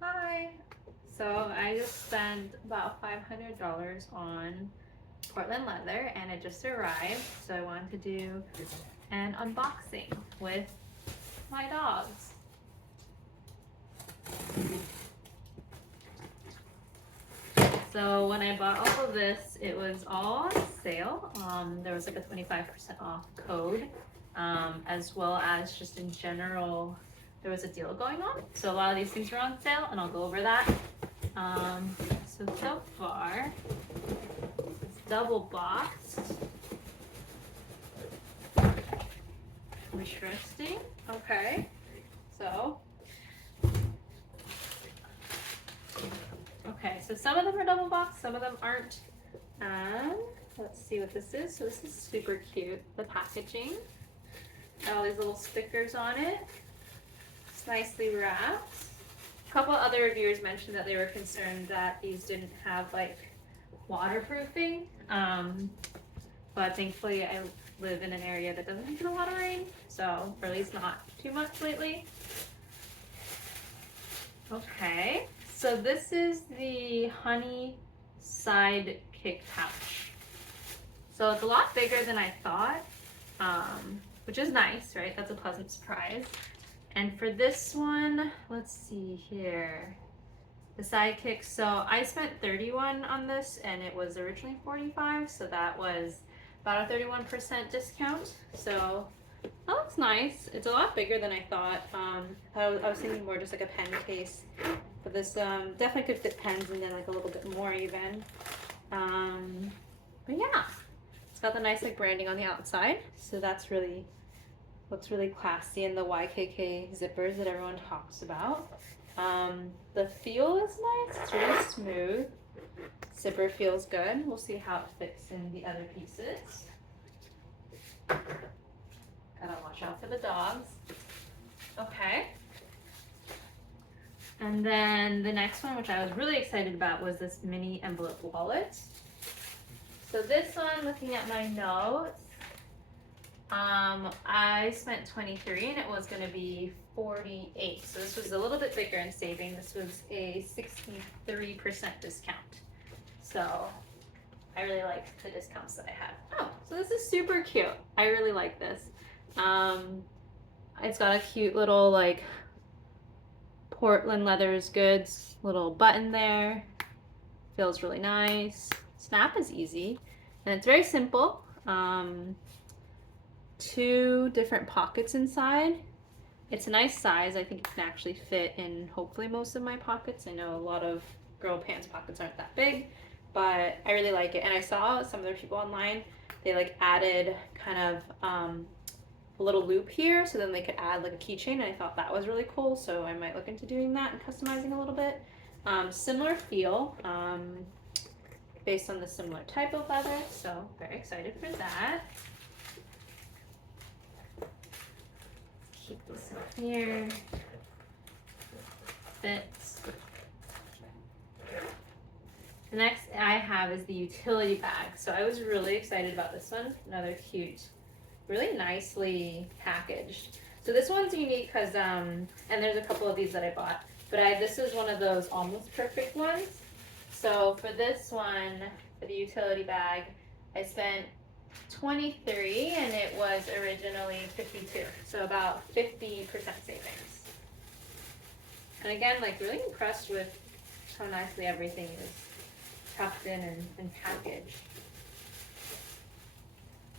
Hi. So I just spent about $500 on Portland leather and it just arrived. So I wanted to do an unboxing with my dogs. So when I bought all of this, it was all on sale. There was like a 25% off code, as well as just in general, there was a deal going on. So a lot of these things were on sale and I'll go over that. So far, it's double boxed. Interesting. Okay. So, so some of them are double boxed, some of them aren't. Let's see what this is. So this is super cute. The packaging. Got all these little stickers on it. It's nicely wrapped. A couple other reviewers mentioned that they were concerned that these didn't have like waterproofing. But thankfully I live in an area that doesn't get a lot of rain, so or at least not too much lately. Okay, so this is the honey sidekick pouch. So it's a lot bigger than I thought, which is nice, right? That's a pleasant surprise. And for this one, let's see here. The sidekick, so I spent 31 on this and it was originally 45, so that was about a 31% discount. So that looks nice. It's a lot bigger than I thought. I was thinking more just like a pen case, but this definitely could fit pens and then like a little bit more even. But yeah, it's got the nice like branding on the outside, so that's really looks really classy, and the YKK zippers that everyone talks about. The feel is nice. It's really smooth. Zipper feels good. We'll see how it fits in the other pieces. Gotta watch out for the dogs. Okay. And then the next one, which I was really excited about, was this mini envelope wallet. So this one, looking at my notes, I spent 23 and it was going to be 48. So this was a little bit bigger in saving. This was a 63% discount. So I really liked the discounts that I had. Oh, so this is super cute. I really like this. It's got a cute little like Portland Leathers Goods little button there. Feels really nice. Snap is easy and it's very simple. Two different pockets inside. It's a nice size. I think it can actually fit in hopefully most of my pockets. I know a lot of girl pants pockets aren't that big, but I really like it. And I saw some other people online, they like added kind of a little loop here so then they could add like a keychain, and I thought that was really cool, so I might look into doing that and customizing a little bit. Similar feel, based on the similar type of leather, so very excited for that. Keep this in here. Fits. The next I have is the utility bag. So I was really excited about this one. Another cute, really nicely packaged. So this one's unique because, and there's a couple of these that I bought, but this is one of those almost perfect ones. So for this one, for the utility bag, I spent 23 and it was originally 52, so about 50% savings. And again, like really impressed with how nicely everything is tucked in and packaged.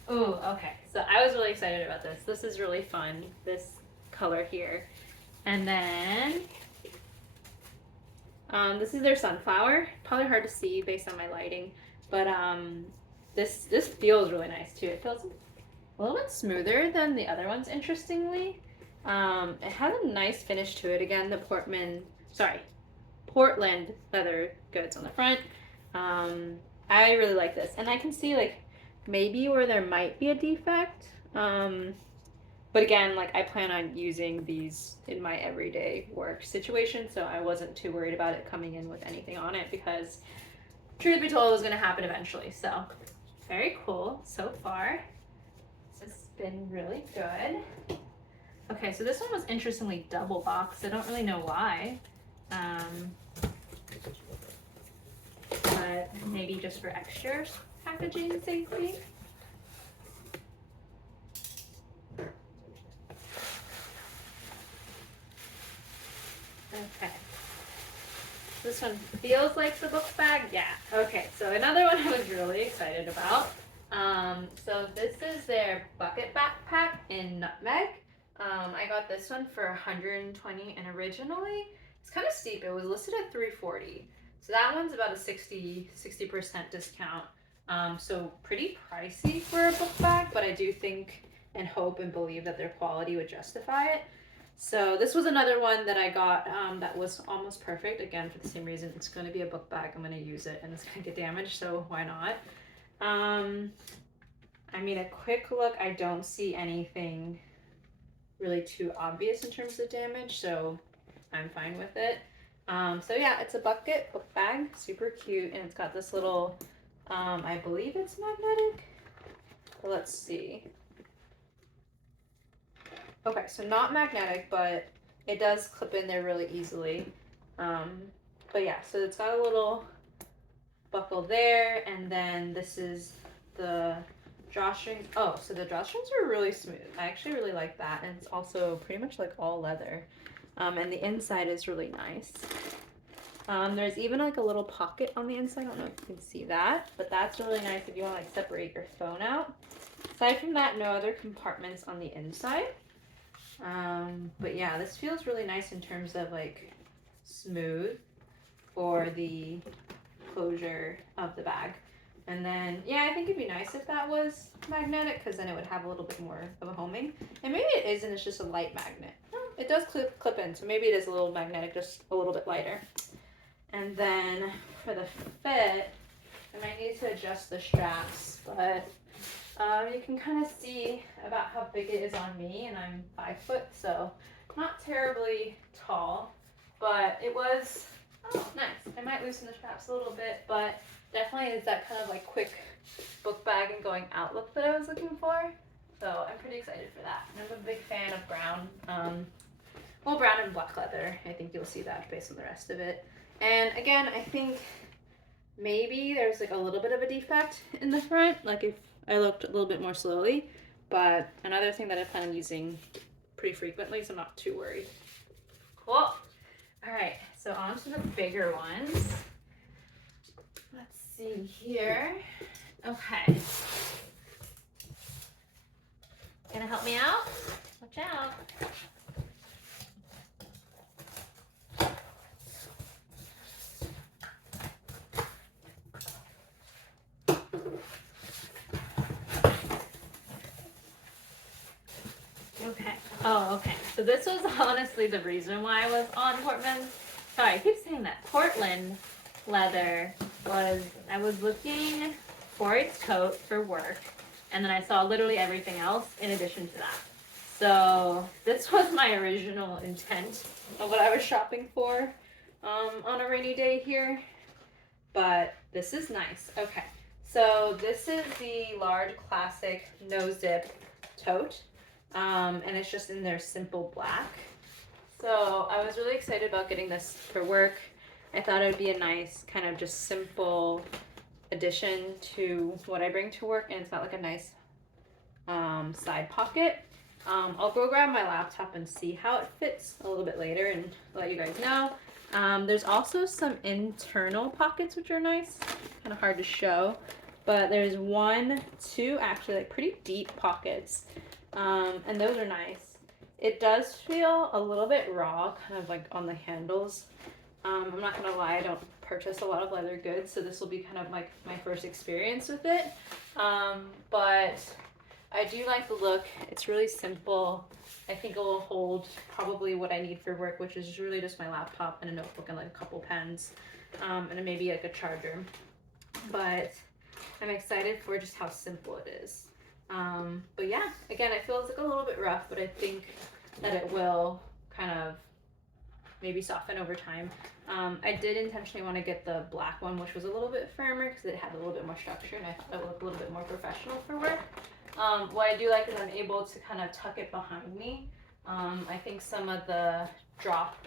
Oh, okay. So I was really excited about this. This is really fun, this color here. And then this is their sunflower. Probably hard to see based on my lighting, but this feels really nice too. It feels a little bit smoother than the other ones, interestingly. It has a nice finish to it. Again, the Portland leather goods on the front. I really like this, and I can see like maybe where there might be a defect. But again, like I plan on using these in my everyday work situation, so I wasn't too worried about it coming in with anything on it because truth be told, it was going to happen eventually. So very cool so far. This has been really good. Okay, so this one was interestingly double boxed. I don't really know why. But maybe just for extra packaging safety. Okay. This one feels like the book bag. Yeah. Okay. So another one I was really excited about. So this is their bucket backpack in nutmeg. I got this one for 120, and originally it's kind of steep. It was listed at 340. So that one's about a 60% discount. So pretty pricey for a book bag, but I do think and hope and believe that their quality would justify it. So this was another one that I got that was almost perfect. Again, for the same reason, it's going to be a book bag. I'm going to use it and it's going to get damaged, so why not? I mean, a quick look, I don't see anything really too obvious in terms of damage, so I'm fine with it. So yeah, it's a bucket book bag, super cute, and it's got this little, I believe it's magnetic. But let's see. Okay, so not magnetic, but it does clip in there really easily. But yeah, so it's got a little buckle there, and then this is the drawstrings. Oh, so the drawstrings are really smooth. I actually really like that, and it's also pretty much like all leather. And the inside is really nice. There's even like a little pocket on the inside. I don't know if you can see that, but that's really nice if you want to like separate your phone out. Aside from that, no other compartments on the inside. But yeah, this feels really nice in terms of like smooth for the closure of the bag. And then, yeah, I think it'd be nice if that was magnetic, because then it would have a little bit more of a homing. And maybe it is, and it's just a light magnet. It does clip in, so maybe it is a little magnetic, just a little bit lighter. And then for the fit, I might need to adjust the straps, but you can kind of see about how big it is on me, and I'm 5 foot, so not terribly tall, but it was nice. I might loosen the straps a little bit, but definitely is that kind of like quick book bag and going out look that I was looking for. So I'm pretty excited for that. And I'm a big fan of brown. Well, brown and black leather. I think you'll see that based on the rest of it. And again, I think maybe there's like a little bit of a defect in the front, like if I looked a little bit more slowly, but another thing that I plan on using pretty frequently, so I'm not too worried. Cool. All right, so on to the bigger ones. Let's see here. Okay. Gonna help me out? Watch out. Okay. Oh, okay. So this was honestly the reason why I was on Portland. Sorry, I keep saying that. Portland leather was, I was looking for its coat for work, and then I saw literally everything else in addition to that. So this was my original intent of what I was shopping for on a rainy day here. But this is nice. Okay. So this is the large classic no zip tote. And it's just in their simple black. So I was really excited about getting this for work. I thought it would be a nice kind of just simple addition to what I bring to work, and it's got like a nice side pocket. I'll go grab my laptop and see how it fits a little bit later and let you guys know. There's also some internal pockets which are nice, kind of hard to show, but there's 1, 2 actually like pretty deep pockets. And those are nice. It does feel a little bit raw, kind of like on the handles. I'm not gonna lie, I don't purchase a lot of leather goods, so this will be kind of like my first experience with it. But I do like the look. It's really simple. I think it will hold probably what I need for work, which is really just my laptop and a notebook and like a couple pens, and then maybe like a charger. But I'm excited for just how simple it is. But yeah, again, it feels like a little bit rough, but I think that it will kind of maybe soften over time. I did intentionally want to get the black one, which was a little bit firmer because it had a little bit more structure and I thought it would look a little bit more professional for work. What I do like is I'm able to kind of tuck it behind me. I think some of the drop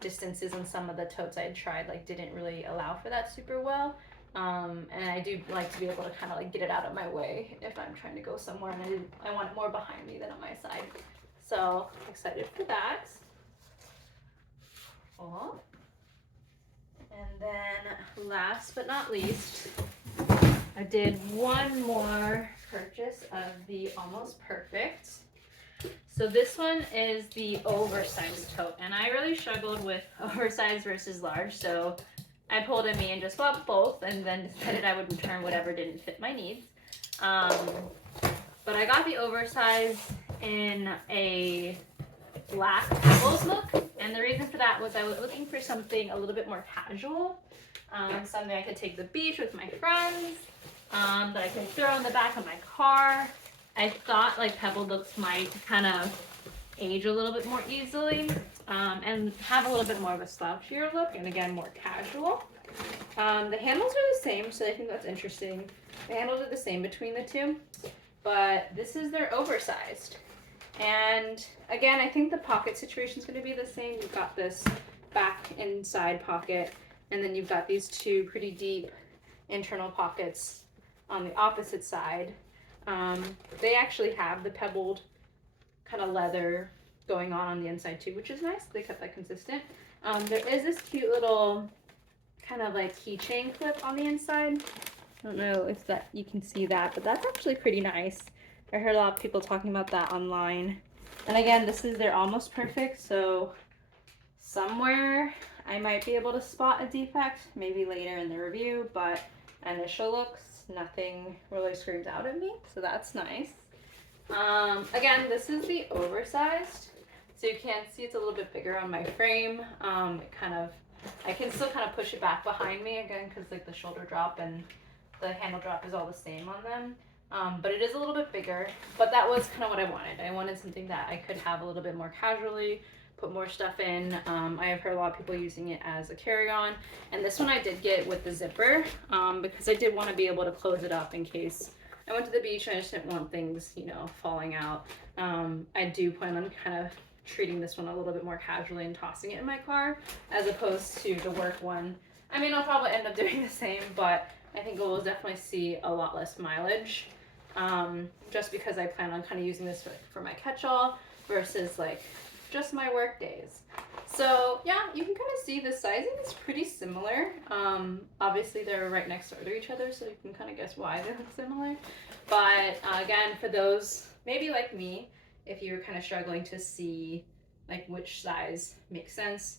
distances on some of the totes I had tried like didn't really allow for that super well. And I do like to be able to kind of like get it out of my way if I'm trying to go somewhere and I want it more behind me than on my side. So excited for that. Oh. And then last but not least, I did one more purchase of the Almost Perfect. So this one is the oversized tote, and I really struggled with oversized versus large, so I pulled a me and just bought both and then decided I would return whatever didn't fit my needs. But I got the oversized in a black pebbles look, and the reason for that was I was looking for something a little bit more casual, something I could take to the beach with my friends, that I could throw in the back of my car. I thought like pebble looks might kind of age a little bit more easily, and have a little bit more of a slouchier look, and again more casual. The handles are the same, so I think that's interesting. The handles are the same between the two, but this is their oversized. And again, I think the pocket situation is going to be the same. You've got this back inside pocket, and then you've got these two pretty deep internal pockets on the opposite side. They actually have the pebbled kind of leather going on the inside too, which is nice. They kept that consistent. There is this cute little kind of like keychain clip on the inside. I don't know if that you can see that, but that's actually pretty nice. I heard a lot of people talking about that online. And again, this is their Almost Perfect, so somewhere I might be able to spot a defect, maybe later in the review, but initial looks, nothing really screams out at me, so that's nice. Again, this is the oversized, so you can see it's a little bit bigger on my frame. I can still kind of push it back behind me again, because like the shoulder drop and the handle drop is all the same on them. But it is a little bit bigger, but that was kind of what I wanted. I wanted something that I could have a little bit more casually, put more stuff in. I have heard a lot of people using it as a carry-on, and this one I did get with the zipper, because I did want to be able to close it up in case I went to the beach and I just didn't want things, you know, falling out. I do plan on kind of treating this one a little bit more casually and tossing it in my car as opposed to the work one. I mean, I'll probably end up doing the same, but I think we'll definitely see a lot less mileage, just because I plan on kind of using this for my catch-all versus like just my work days. So yeah, you can kind of see the sizing is pretty similar. Obviously they're right next door to each other, so you can kind of guess why they look similar. But again, for those maybe like me, if you're kind of struggling to see like which size makes sense,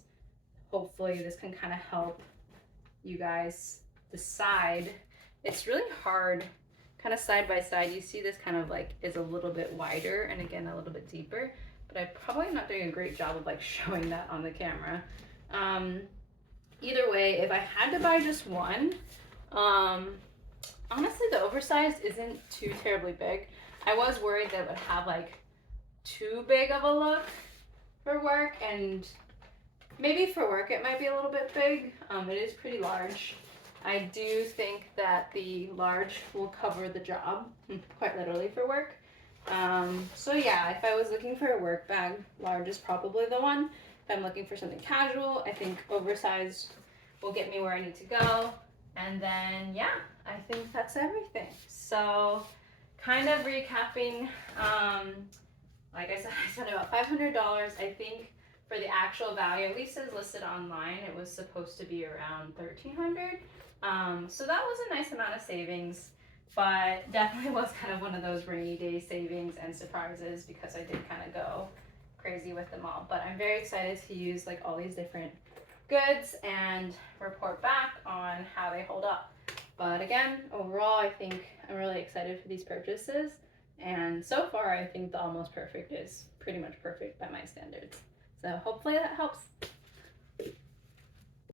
hopefully this can kind of help you guys decide. It's really hard kind of side by side. You see this kind of like is a little bit wider and again a little bit deeper, but I'm probably not doing a great job of like showing that on the camera. Either way, if I had to buy just one, honestly the oversized isn't too terribly big. I was worried that it would have like too big of a look for work, and maybe for work it might be a little bit big. It is pretty large. I do think that the large will cover the job, quite literally, for work. So yeah, if I was looking for a work bag, large is probably the one. If I'm looking for something casual, I think oversized will get me where I need to go. And then yeah, I think that's everything. So kind of recapping, like I said about $500. I think for the actual value, at least as listed online, it was supposed to be around $1,300. So that was a nice amount of savings, but definitely was kind of one of those rainy day savings and surprises because I did kind of go crazy with them all. But I'm very excited to use like all these different goods and report back on how they hold up. But again, overall, I think I'm really excited for these purchases. And so far, I think the Almost Perfect is pretty much perfect by my standards. So hopefully that helps.